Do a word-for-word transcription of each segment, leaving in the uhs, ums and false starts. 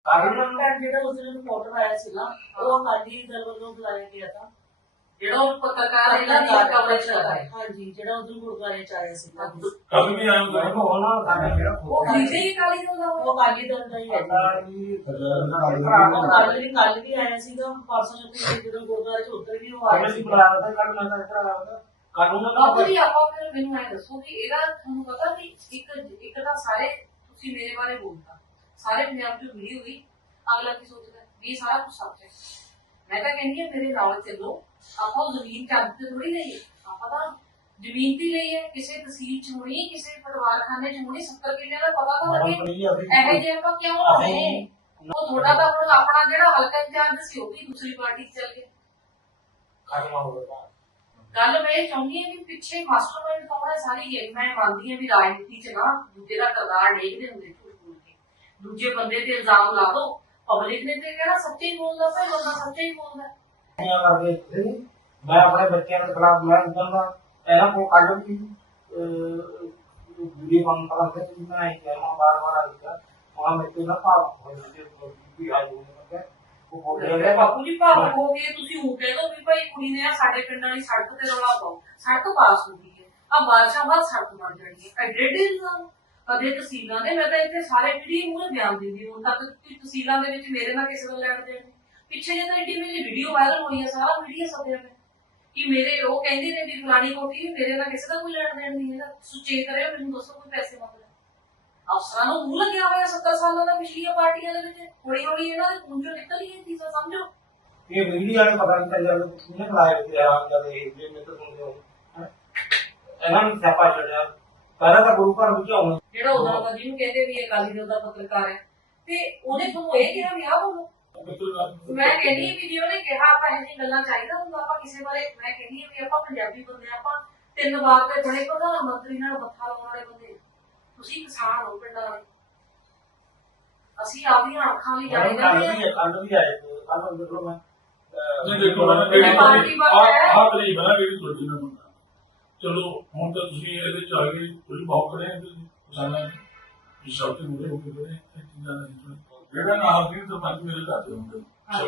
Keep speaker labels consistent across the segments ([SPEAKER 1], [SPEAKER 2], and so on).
[SPEAKER 1] ਜਿਹੜਾ ਉਸ ਦਿਨ ਰਿਪੋਰਟਰ ਆਇਆ ਸੀ ਨਾ ਉਹ ਅਕਾਲੀ ਦਲ ਵੱਲੋਂ ਬੁਲਾਇਆ ਗਿਆ था
[SPEAKER 2] ਜਿਹੜਾ ਉਹ ਪੱਤਰਕਾਰ ਇਹਨਾਂ ਦੀ ਕਵਰੇਜ ਕਰ ਰਿਹਾ
[SPEAKER 1] ਹਾਂਜੀ ਜਿਹੜਾ ਉਦੋਂ ਗੁਰਦੁਆਰੇ ਚ ਆਇਆ ਸੀ
[SPEAKER 3] ਕੱਲ ਵੀ ਆਇਆ ਹੁੰਦਾ ਹੈ
[SPEAKER 4] ਉਹ ਨਾ ਸਾਡਾ ਜਿਹੜਾ
[SPEAKER 2] ਉਹ ਖਰੀਦੇ ਹੀ ਕਾਲੀ ਦਾ
[SPEAKER 1] ਉਹ ਅਕਾਲੀ ਦਲ ਦਾ ਹੀ ਹੈ
[SPEAKER 4] ਕੱਲ
[SPEAKER 1] ਵੀ ਕੱਲ ਵੀ ਆਇਆ ਸੀਗਾ ਪਰਸੋਂ ਜਦੋਂ ਗੁਰਦੁਆਰੇ ਚ ਉੱਧਰ ਵੀ ਉਹ ਆਇਆ ਸੀ
[SPEAKER 4] ਬੁਲਾਇਆ ਤਾਂ ਕੱਲ ਮੈਂ ਤਾਂ ਇੱਧਰ ਆਇਆ ਤਾਂ ਕਾਨੂੰਨ
[SPEAKER 2] ਬਾਪੂ ਜੀ ਆਪਾਂ ਫਿਰ ਮੈਨੂੰ ਐ ਦੱਸੋ ਕਿ ਇਹਦਾ ਤੁਹਾਨੂੰ ਪਤਾ ਕਿ ਇੱਕ ਇੱਕ ਤਾਂ ਸਾਰੇ ਤੁਸੀਂ ਮੇਰੇ ਬਾਰੇ ਬੋਲਤਾ ਸਾਰੇ ਪੰਜਾਬ ਚ ਵੀਡੀਓ ਹੋਈ ਅਗਲਾ ਕੀ ਸੋਚਦਾ ਵੀ ਸਾਰਾ ਕੁਝ ਸੱਚ ਹੈ ਮੈਂ ਤਾਂ ਕਹਿੰਦੀ ਹਾਂ ਮੇਰੇ ਨਾਲ ਚੱਲੋ ਆਪਾਂ ਜ਼ਮੀਨ ਚੱਜ ਤੇ ਥੋੜੀ ਲਈ ਆਪਾਂ ਤਾਂ ਜ਼ਮੀਨ ਤੇ ਲਈ ਹੈ ਕਿਸੇ ਤਹਿਸੀਲ ਚ ਹੋਣੀ ਕਿਸੇ ਪਰਿਵਾਰਖਾਨੇ ਚ ਹੋਣੀ ਸੱਤਰ ਕਿੱਲੇ ਦਾ ਪਤਾ ਤਾਂ ਲੱਗੇ ਇਹੋ ਜਿਹੇ ਆਪਾਂ ਕਿਉਂ ਹੋਣੇ ਉਹ ਥੋੜਾ ਤਾਂ ਹੁਣ ਆਪਣਾ ਜਿਹੜਾ ਹਲਕਾ ਇੰਚਾਰਜ ਸੀ ਉਹ ਵੀ ਦੂਸਰੀ ਪਾਰਟੀ ਚ ਚੱਲ ਗਿਆ ਗੱਲ ਮੈਂ ਇਹ ਚਾਹੁੰਦੀ ਹਾਂ ਕਿ ਪਿੱਛੇ ਮਾਸਟਰਮਾਈਂਡ ਕੌਣ ਹੈ ਸਾਰੀ ਗੇਮ ਮੈਂ ਮੰਨਦੀ ਹਾਂ ਵੀ ਰਾਜਨੀਤੀ ਚ ਨਾ ਦੂਜੇ ਦਾ ਕਰਦਾਰ ਦੇਖਦੇ ਹੁੰਦੇ ਝੂਠ ਬੋਲ ਕੇ ਦੂਜੇ ਬੰਦੇ ਤੇ ਇਲਜ਼ਾਮ ਲਾ ਦੋ ਪਬਲਿਕ ਨੇ ਤੇ ਕਿਹੜਾ ਸੱਚੇ ਹੀ ਬੋਲਦਾ ਭਾਈ ਬੰਦਾ ਸੱਚੇ ਹੀ ਬੋਲਦਾ
[SPEAKER 4] ਮੈਂ ਆਪਣੇ ਬੱਚਿਆਂ ਦੇ ਖਿਲਾਫ ਮੈਂ ਕਹਿੰਦਾ ਇਹਨਾਂ ਕੋਲ ਕੱਢ ਵੀ ਵੀਡੀਓ ਕਾਨਫਰੰਸ ਤੇ ਮੈਂ ਇਹ ਕਹਿਣਾ ਬਾਰ ਬਾਰ ਆ ਗਿਆ ਵਹਾਂ ਮੇਰੇ ਨਾਲ ਭਾਵ ਹੋ ਜਾਂਦੇ ਵੀ ਆ ਜੂਗੇ ਉਹ ਬੋਲ ਰਿਹਾ
[SPEAKER 2] ਬਾਪੂ ਜੀ ਭਾਵ ਹੋ ਗਏ ਤੁਸੀਂ ਉਹ ਕਹਿ ਦੋ ਵੀ ਭਾਈ ਕੁੜੀ ਨੇ ਆ ਸਾਡੇ ਪਿੰਡ ਵਾਲੀ ਸੜਕ ਤੇ ਰੌਲਾ ਪਾਓ ਸੜਕ ਪਾਸ ਹੋ ਗਈ ਹੈ ਆ ਬਾਰਿਸ਼ਾਂ ਬਾਅਦ ਸੜਕ ਬਣ ਜਾਣੀ ਹੈ ਐਡਰੇਡ ਇਲਜ਼ਾਮ ਕਦੇ ਤਹਿਸੀਲਾਂ ਦੇ ਮੈਂ ਤਾਂ ਇੱਥੇ ਸਾਰੇ ਵੀਡੀਓ ਮੂਹਰੇ ਬਿਆਨ ਦਿੰਦੀ ਹੁਣ ਤੱਕ ਤਹਿਸੀਲਾਂ ਦੇ ਵਿੱਚ ਮੇਰੇ ਨਾਲ ਕਿਸੇ ਦਾ ਲੈਣ ਦੇਣ ਪਿੱਛੇ ਜੇ ਤਾਂ ਐਡੀ ਮੇਰੀ ਵੀਡੀਓ ਵਾਇਰਲ ਹੋਈ ਹੈ ਸਾਰਾ ਮੀਡੀਆ ਸਭਿਆ ਨੇ ਕਿ ਮੇਰੇ ਉਹ ਕਹਿੰਦੇ ਨੇ ਵੀ ਫਲਾਣੀ ਕੋਠੀ ਵੀ ਮੇਰੇ ਨਾਲ ਕਿਸੇ ਦਾ ਕੋਈ ਲੈਣ ਦੇਣ ਨਹੀਂ ਹੈਗਾ ਸੁਚੇਤ ਕਰਿਓ ਮੈਨੂੰ ਦੱਸੋ ਕੋਈ ਪੈਸੇ ਮੰਗਦਾ ਅਫਸਰਾਂ ਨੂੰ ਮੂੰਹ ਲੱਗਿਆ ਹੋਇਆ ਸੱਤਰ ਸਾਲਾਂ ਦਾ ਪਿਛਲੀਆਂ ਪਾਰਟੀਆਂ ਦੇ ਵਿੱਚ ਹੌਲੀ ਹੌਲੀ ਇਹਨਾਂ ਦੇ ਪੂੰਝੋਂ ਨਿਕਲ ਹੀ ਚੀਜ਼ਾਂ ਸਮਝੋ
[SPEAKER 4] ਇਹ ਬਿਜਲੀ ਵਾਲੇ ਪਤਾ ਨਹੀਂ ਚੱਲਿਆ ਕਿਹਨੇ ਖਲਾਇਆ ਤੇ ਆ ਜਦ ਇਹ ਜੇ ਮੈਂ ਤਾਂ ਸੁਣਦੇ ਹੋ ਇਹਨਾਂ ਨੂੰ ਸਿਆਪਾ ਚੜਿਆ ਪਹਿਲਾਂ ਤਾਂ ਗੁਰੂ ਘਰ ਵਿੱਚ ਆਉਣਾ
[SPEAKER 2] ਜਿਹੜਾ ਉਦੋਂ ਦਾ ਜਿਹਨੂੰ ਕਹਿੰਦੇ ਵੀ ਅਕਾਲੀ ਦਲ ਦਾ ਪੱਤਰਕਾਰ ਹੈ ਤੇ ਉਹਨੇ ਤੁਹਾਨੂੰ ਇਹ ਕਿਹਾ ਵੀ ਆ ਬੋਲੋ ਮੈਂ ਕਹਿੰਦੀ ਵੀ ਜੇ ਉਹਨੇ ਕਿਹਾ ਆਪਾਂ ਇਹ ਜਿਹੀ ਗੱਲਾਂ ਚਾਹੀਦਾ ਹੁੰਦਾ ਆਪਾਂ ਕਿਸੇ ਬਾਰੇ ਮੈਂ ਕਹਿੰਦੀ ਵੀ ਆਪਾਂ ਪੰਜਾਬੀ ਬੰਦੇ ਆਪਾਂ ਤਿੰਨ ਵਾਰ ਤੇ ਬੜੇ ਪ੍ਰਧਾਨ ਮੰਤਰੀ ਨਾਲ ਮੱਥਾ ਲਾਉਣ ਵਾਲੇ ਬੰਦੇ ਤੁਸੀਂ ਕਿਸਾਨ ਹੋ ਪਿੰਡਾਂ ਵਾਲੇ ਅਸੀਂ ਆਪਦੀਆਂ ਅੱਖਾਂ ਲਈ ਜਾਣੇ ਜਾਂਦੇ
[SPEAKER 4] ਹਾਂ ਕੱਲ ਵੀ ਆਏ ਕੱਲ ਦੇਖੋ ਮੈਂ
[SPEAKER 3] ਨਹੀਂ ਦੇਖੋ ਨਾ ਕਿਹੜੀ ਪਾਰਟੀ ਆਹ ਤਰੀਕ ਹੈ ਕਿਹੜੀ ਤੁਹਾਡੀ ਨਾ ਮੁੰਡਾ ਚਲੋ ਹੁਣ ਤਾਂ ਤੁਸੀਂ ਇਹਦੇ ਚ ਆ ਗਏ ਕੁਝ ਬਹੁਤ ਕਰੇ ਕਿਸਾਨਾਂ ਨੇ ਇਸ ਸਭ ਤੋਂ ਮੁਰੇ ਹੋ ਕੇ ਬੜੇ ਚੀਜ਼ਾਂ ਨੇ ਜਿਹੜਾ ਨਾਲ ਦੀ ਸਰਪੰਚ ਮੇਰੇ ਘਰ ਦੇ ਹੁੰਦੇ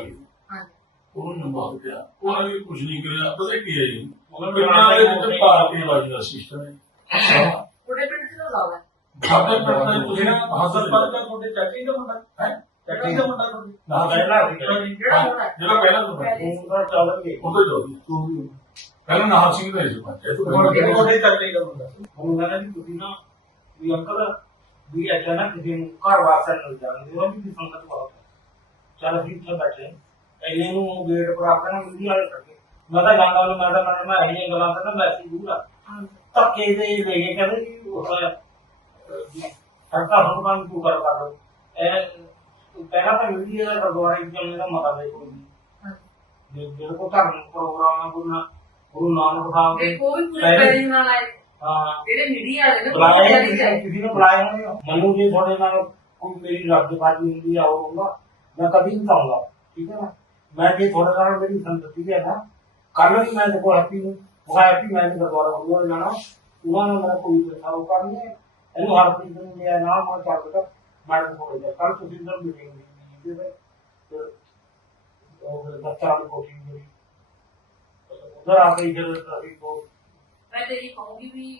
[SPEAKER 3] ਉਹਨੂੰ ਨੰਬਰ ਪਿਆ ਉਹਨਾਂ ਨੇ ਕੁਝ ਨਹੀਂ ਕਰਿਆ ਪਤਾ ਕੀ ਹੈ ਜੀ ਪਿੰਡਾਂ ਦੇ ਵਿੱਚ ਪਾਰਟੀ ਵਾਲੀ ਦਾ ਸਿਸਟਮ ਹੈ
[SPEAKER 2] ਉਹਦੇ ਪਿੰਡ ਚ ਲਾਵਾ
[SPEAKER 3] ਸਾਡੇ ਪਿੰਡ ਦਾ ਤੁਸੀਂ ਹਾਸਲ
[SPEAKER 4] ਸਰਪੰਚ ਦਾ ਤੁਹਾਡੇ ਚਾਚੀ ਦਾ ਮੁੰਡਾ ਹੈ ਚਾਚੀ ਦਾ ਮੁੰਡਾ
[SPEAKER 3] ਨਾ ਪਹਿਲਾਂ ਜਿਹੜਾ ਪਹਿਲਾਂ ਤੋਂ
[SPEAKER 4] ਉਹ ਚੱਲ ਗਏ
[SPEAKER 3] ਉਹਦੇ ਜੋ ਪਹਿਲਾਂ ਨਾਮ ਸਿੰਘ ਦਾ ਸੀ ਪੰਚ ਇਹ ਤੋਂ
[SPEAKER 4] ਤੁਹਾਡੇ ਚਾਚੀ ਦਾ ਮੁੰਡਾ ਉਹ ਕਹਿੰਦਾ ਵੀ ਤੁਸੀਂ ਨਾ ਵੀ ਅੰਕਲ ਵੀ ਅਚਾਨਕ ਕਿਸੇ ਨੂੰ ਘਰ ਵਾਸਤੇ ਮਿਲ ਜਾਂਦੇ ਉਹ ਵੀ ਸੰਗਤ ਬਹੁਤ ਚੱਲ ਅਸੀਂ ਇੱਥੇ ਬੈਠੇ ਇੰਨੇ ਨੂੰ ਗੇਟ ਪਰ ਆ ਕੇ ਨਾ ਮਿਲੀ ਵਾਲੇ ਕਰਕੇ ਮੈਂ ਤਾਂ ਜਾਂਦਾ ਉਹਨੂੰ ਮੈਂ ਤਾਂ ਮੈਂ ਇਹ ਗੱਲਾਂ ਕਰਦਾ ਮੈਂ ਸੀ ਦੂਰ ਆ ਧੱਕੇ ਦੇ ਲੈ ਕੇ ਕਹਿੰਦੇ ਜੀ ਉਹ ਸਰਕਾਰ ਹੁਣ ਕੰਮ ਤੂੰ ਕਰ ਕਰ ਦੋ ਇਹ ਪਹਿਲਾਂ ਤਾਂ ਮਿਲੀ ਦਾ ਗੁਰਦੁਆਰੇ ਵਿੱਚ ਦਾ ਮਤਾ ਦੇ ਕੋਈ ਨਹੀਂ ਜਿਹੜੇ ਕੋ ਧਰਮ ਪ੍ਰੋਗਰਾਮ ਗੁਰੂ ਗੁਰੂ ਨਾਨਕ ਸਾਹਿਬ ਦੇ
[SPEAKER 2] ਦੇਖੋ ਵੀ ਪੂਰੇ ਪੈਰਿੰਗ ਨਾਲ ਆਏ
[SPEAKER 4] ਹਾਂ
[SPEAKER 2] ਜਿਹੜੇ ਮੀਡੀਆ ਵਾਲੇ ਨੇ
[SPEAKER 4] ਬੁਲਾਇਆ ਕਿਸੇ ਨੂੰ ਬੁਲਾਇਆ ਨਹੀਂ ਮੈਨੂੰ ਜੇ ਤੁਹਾਡੇ ਨਾਲ ਕੋਈ ਮੇਰੀ ਰੱਬਬਾਜੀ ਹੁੰਦੀ ਆ ਉਹ ਹੁੰਦਾ ਮੈਂ ਕਦੀ ਨਹੀਂ ਚਾਹੁੰਦਾ ਠੀਕ ਹੈ ਨਾ ਮੈਂ ਜੇ ਤੁਹਾਡੇ ਨਾਲ ਮੇਰੀ ਸੰਤਤੀ ਹੈ ਨਾ ਕੱਲ ਵੀ ਮੈਂ ਦੇਖੋ ਹੈਪੀ ਨੂੰ ਉਹ ਹੈਪੀ ਮੈਂ ਗੁਰਦੁਆਰਾ ਗੁਰੂ ਜਾਣਾ ਉਹਨਾਂ ਨੇ ਮੇਰਾ ਕੋਈ ਪੈਸਾ ਉਹ ਕਰਨੀ ਹੈ ਇਹਨੂੰ ਹਰ ਚੀਜ਼ ਨੂੰ ਮੇਰਾ ਨਾਮ ਮੈਂ ਚੱਲ ਕਰ ਮੈਂ ਕੋਲ ਜਾ ਕੱਲ ਤੁਸੀਂ ਅੰਦਰ ਮੀਟਿੰਗ ਦੀ ਤੇ ਉਹ ਬੱਚਾ ਦੀ ਕੋਸ਼ਿਸ਼ ਕਰੀ ਉਧਰ ਆ ਕੇ ਜਦੋਂ ਅਸੀਂ ਕੋ
[SPEAKER 2] ਮੈਂ ਤੇ ਇਹ ਕਹੂੰਗੀ ਵੀ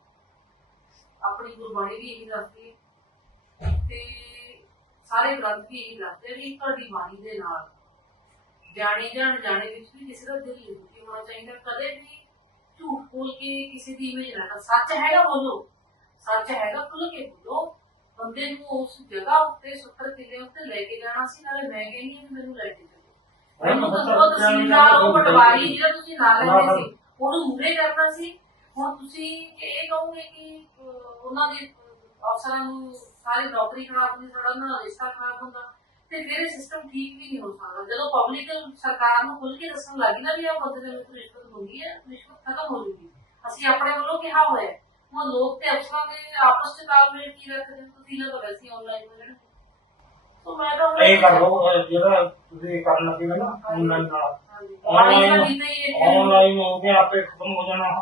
[SPEAKER 2] ਆਪਣੀ ਗੁਰਬਾਣੀ ਵੀ ਇਹੀ ਦੱਸਦੀ ਤੇ ਸਾਰੇ ਗ੍ਰੰਥ ਵੀ ਇਹੀ ਦੱਸਦੇ ਵੀ ਤੁਹਾਡੀ ਬਾਣੀ ਦੇ ਨਾਲ ਜਾਣੇ ਜਾਣ ਜਾਣੇ ਵਿੱਚ ਵੀ ਕਿਸੇ ਦਾ ਦਿਲ ਨਹੀਂ ਹੋਣਾ ਚਾਹੀਦਾ ਕਦੇ ਵੀ ਝੂਠ ਬੋਲ ਕੇ ਕਿਸੇ ਦੀ ਇਮੇਜ ਨਾ ਸੱਚ ਹੈਗਾ ਬੋਲੋ ਸੱਚ ਹੈਗਾ ਖੁੱਲ ਕੇ ਬੋਲੋ ਬੰਦੇ ਨੂੰ ਉਸ ਜਗ੍ਹਾ ਉੱਤੇ ਸੱਤਰ ਕਿੱਲੇ ਉੱਤੇ ਲੈ ਕੇ ਜਾਣਾ ਸੀ ਨਾਲੇ ਮੈਂ ਕਹਿੰਦੀ ਹਾਂ ਮੈਨੂੰ ਲੈ ਕੇ ਚੱਲੋ ਮੈਨੂੰ ਤਾਂ ਤਹਿਸੀਲਦਾਰ ਉਹ ਪਟਵਾਰੀ ਜਿਹੜਾ ਤੁਸੀਂ ਨਾਲ ਲੈਂਦੇ ਸੀ ਉਹਨੂੰ ਮੂਹਰੇ ਕਰਨਾ ਸੀ ਹੁਣ ਤੁਸੀਂ ਇਹ ਕਹੋਗੇ ਕਿ ਉਹਨਾਂ ਦੇ ਅਫਸਰਾਂ ਨੂੰ ਸਾਰੀ ਨੌਕਰੀ ਖਰਾਬ ਹੁੰਦੀ ਸਾਡਾ ਉਹਨਾਂ ਦਾ ਰਿਸ਼ਤਾ ਖਰਾਬ ਹੁੰਦਾ ਤੇ ਫਿਰ ਇਹ ਸਿਸਟਮ ਠੀਕ ਵੀ ਨਹੀਂ ਹੋ ਸਕਦਾ ਜਦੋਂ ਪਬਲਿਕ ਸਰਕਾਰ ਨੂੰ ਖੁੱਲ ਕੇ ਦੱਸਣ ਲੱਗੀ ਨਾ ਵੀ ਆਹ ਬੰਦੇ ਨੇ ਰਿਸ਼ਵਤ ਮੰਗੀ ਹੈ ਰਿਸ਼ਵਤ ਖਤਮ ਹੋ ਜੂਗੀ ਅਸੀਂ ਆਪਣੇ ਵੱਲੋਂ ਕਿਹਾ ਹੋਇਆ ਹੁਣ ਲੋਕ ਤੇ ਅਫਸਰਾਂ ਦੇ ਆਪਸ ਚ ਤਾਲਮੇਲ ਕੀ ਰੱਖਦੇ ਤੁਸੀਂ ਨਾ ਤਾਂ ਵੈਸੇ ਆਨਲਾਈਨ ਹੋ ਜਾਣਾ ਸੋ ਮੈਂ ਤਾਂ
[SPEAKER 4] ਇਹ ਕਰ ਲਓ ਜਿਹੜਾ ਤੁਸੀਂ ਕਰਨ ਲੱਗੇ ਨਾ ਆਨਲਾਈਨ ਨਾਲ ਆਨਲਾਈਨ ਆਨਲਾਈਨ ਹੋ ਗਿਆ ਆਪੇ ਖਤਮ ਹੋ ਜਾਣਾ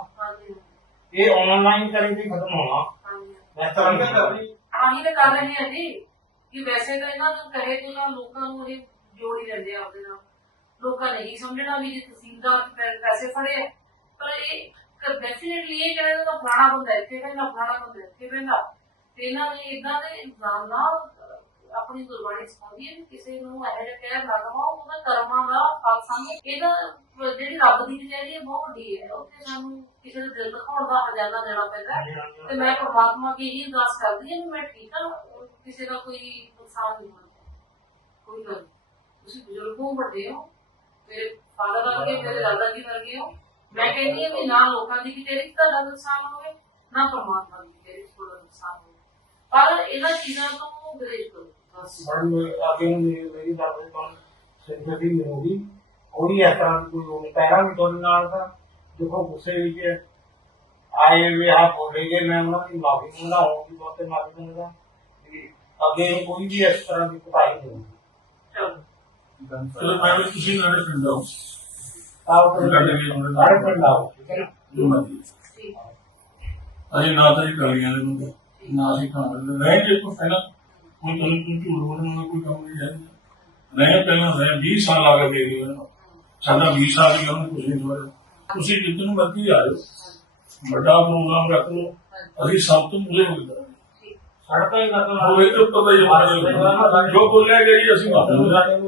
[SPEAKER 4] ਇਹ ਆਨਲਾਈਨ ਕਰੇ ਵੀ ਖਤਮ ਹੋਣਾ
[SPEAKER 2] ਹਾਂਜੀ
[SPEAKER 4] ਇਸ ਤਰ੍ਹਾਂ ਕਰਨੀ
[SPEAKER 2] ਆਹੀ ਤਾਂ ਕਰ ਰਹੇ ਹਾਂ ਜੀ ਕਿ ਵੈਸੇ ਤਾਂ ਇਹਨਾਂ ਨੂੰ ਕਹੇ ਤੋਂ ਨਾ ਲੋਕਾਂ ਨੂੰ ਇਹ ਜੋੜ ਹੀ ਲੈਂਦੇ ਆ ਆਪਦੇ ਨਾਲ। ਲੋਕਾਂ ਨੇ ਹੀ ਸਮਝਣਾ ਵੀ ਜੇ ਤਹਿਸੀਲਦਾਰ ਪੈ- ਪੈਸੇ ਫੜੇ ਆ, ਪਰ ਇਹ ਡੈਫੀਨੇਟਲੀ ਇਹ ਕਹਿੰਦੇ ਤਾਂ ਫਲਾਣਾ ਬੰਦਾ ਇੱਥੇ ਪੈਂਦਾ, ਫਲਾਣਾ ਬੰਦਾ ਇੱਥੇ ਪੈਂਦਾ। ਤੇ ਇਹਨਾਂ ਨੇ ਇਦਾਂ ਦੇ ਇਲਜ਼ਾਮ ਨਾਲ ਆਪਣੀ ਗੁਰਬਾਣੀ ਸਿਖਾਉਂਦੀ ਹੈ ਵੀ ਕਿਸੇ ਨੂੰ ਇਹੋ ਜਿਹਾ ਕਹਿ ਨਾ ਦਵਾਓ, ਉਹਦਾ ਕਰਮਾਂ ਦਾ ਫਲ ਸਾਹਮਣੇ। ਇਹਦਾ ਜਿਹੜੀ ਰੱਬ ਦੀ ਕਚਹਿਰੀ ਹੈ ਬਹੁਤ ਵੱਡੀ ਹੈ, ਉੱਥੇ ਸਾਨੂੰ ਕਿਸੇ ਦੇ ਦਿਲ ਦਿਖਾਉਣ ਦਾ ਹਜ਼ਾਨਾ ਦੇਣਾ ਪੈਂਦਾ। ਤੇ ਮੈਂ ਪਰਮਾਤਮਾ ਅੱਗੇ ਇਹੀ ਅਰਦਾਸ ਕਰਦੀ ਹਾਂ ਵੀ ਮੈਂ ਠੀਕ ਹਾਂ, ਕਿਸੇ ਦਾ ਕੋਈ ਨੁਕਸਾਨ ਨਹੀਂ ਹੋਣਾ, ਕੋਈ ਗੱਲ ਨਹੀਂ। ਤੁਸੀਂ ਬਜ਼ੁਰਗ ਹੋ, ਵੱਡੇ ਹੋ, ਮੇਰੇ ਫਾਦਰ ਵਰਗੇ, ਮੇਰੇ ਦਾਦਾ ਜੀ ਵਰਗੇ ਹੋ। ਮੈਂ ਕਹਿੰਦੀ ਹਾਂ ਵੀ ਨਾ ਲੋਕਾਂ ਦੀ ਕਚਹਿਰੀ ਚ ਤੁਹਾਡਾ ਨੁਕਸਾਨ ਹੋਵੇ, ਨਾ ਪਰਮਾਤਮਾ ਦੀ ਕਚਹਿਰੀ ਚ ਤੁਹਾਡਾ ਨੁਕਸਾਨ ਹੋਵੇ, ਪਰ ਇਹਨਾਂ ਚੀਜ਼ਾਂ ਤੋਂ ਗੁਰੇਜ਼ ਕਰੋ ਬਸ।
[SPEAKER 4] ਮੈਡਮ ਅੱਗੇ ਮੇਰੀ ਗੱਲ ਤੋਂ ਸਿੰਪਥੀ ਮਿਲੂਗੀ, ਕੋਈ ਇਸ ਤਰ੍ਹਾਂ ਦੀ ਕੋਈ ਲੋੜ ਨਹੀਂ। ਪਹਿਲਾਂ ਵੀ ਤੁਹਾਡੇ ਨਾਲ ਤਾਂ ਦੇਖੋ ਗੁੱਸੇ ਵਿੱਚ ਆਏ ਵੀ ਆ ਬੋਲੇ ਗਏ, ਮੈਂ ਉਹਨਾਂ ਦੀ ਮਾਫੀ ਮੰਗਾਉਣ ਦੀ ਬਹੁਤ ਤੇ ਮਾਫੀ ਮੰਗਦਾ। ਅੱਗੇ ਕੋਈ ਵੀ ਇਸ ਤਰ੍ਹਾਂ ਦੀ ਕੁਤਾਹੀ ਨਹੀਂ ਹੋਊਗੀ।
[SPEAKER 3] ਚਲੋ ਮੈਂ ਵੀ ਤੁਸੀਂ ਨਾਲੇ ਪਿੰਡ ਆਓ,
[SPEAKER 4] ਆਪ ਸਾਰੇ ਪਿੰਡ ਆਓ, ਠੀਕ ਹੈ ਨਾ?
[SPEAKER 3] ਜੋ ਮਰਜ਼ੀ।
[SPEAKER 2] ਠੀਕ
[SPEAKER 3] ਅਸੀਂ ਨਾ ਤਾਂ ਇਹ ਕਾਲੀਆਂ ਦੇ ਬੰਦੇ, ਨਾ ਅਸੀਂ ਖਾਣ ਰਹਿ ਕੇ ਤੋਂ ਪਹਿਲਾਂ ਕੋਈ ਤੁਹਾਨੂੰ ਕੋਈ ਝੂਠ ਬੋਲਣ ਦਾ ਕੋਈ ਕੰਮ ਨਹੀਂ ਹੈ। ਰਹਿ ਪਹਿਲਾਂ ਰਹਿ ਵੀਹ ਸਾਲ ਆ ਗਏ ਮੇਰੀ ਉਹਨਾਂ ਸਾਡਾ ਵੀਹ ਸਾਲ ਹੀ ਉਹਨੂੰ ਕੁਝ ਨਹੀਂ ਹੋਇਆ। ਤੁਸੀਂ ਜਿੱਦ ਨੂੰ ਮਰਜ਼ੀ ਆ ਜਾਓ, ਵੱਡਾ ਪ੍ਰੋਗਰਾਮ ਰੱਖ ਲਓ, ਅਸੀਂ ਸਭ ਤੋਂ ਮੁਝੇ ਹੋ ਗਏ
[SPEAKER 4] ਸੜਕਾਂ ਹੀ
[SPEAKER 3] ਉਹ ਇਹ ਤੋਂ ਪਤਾ ਹੀ ਹੋਣਾ ਜੋ ਬੋਲਿਆ ਗਿਆ ਜੀ ਅਸੀਂ ਮਾਫੀ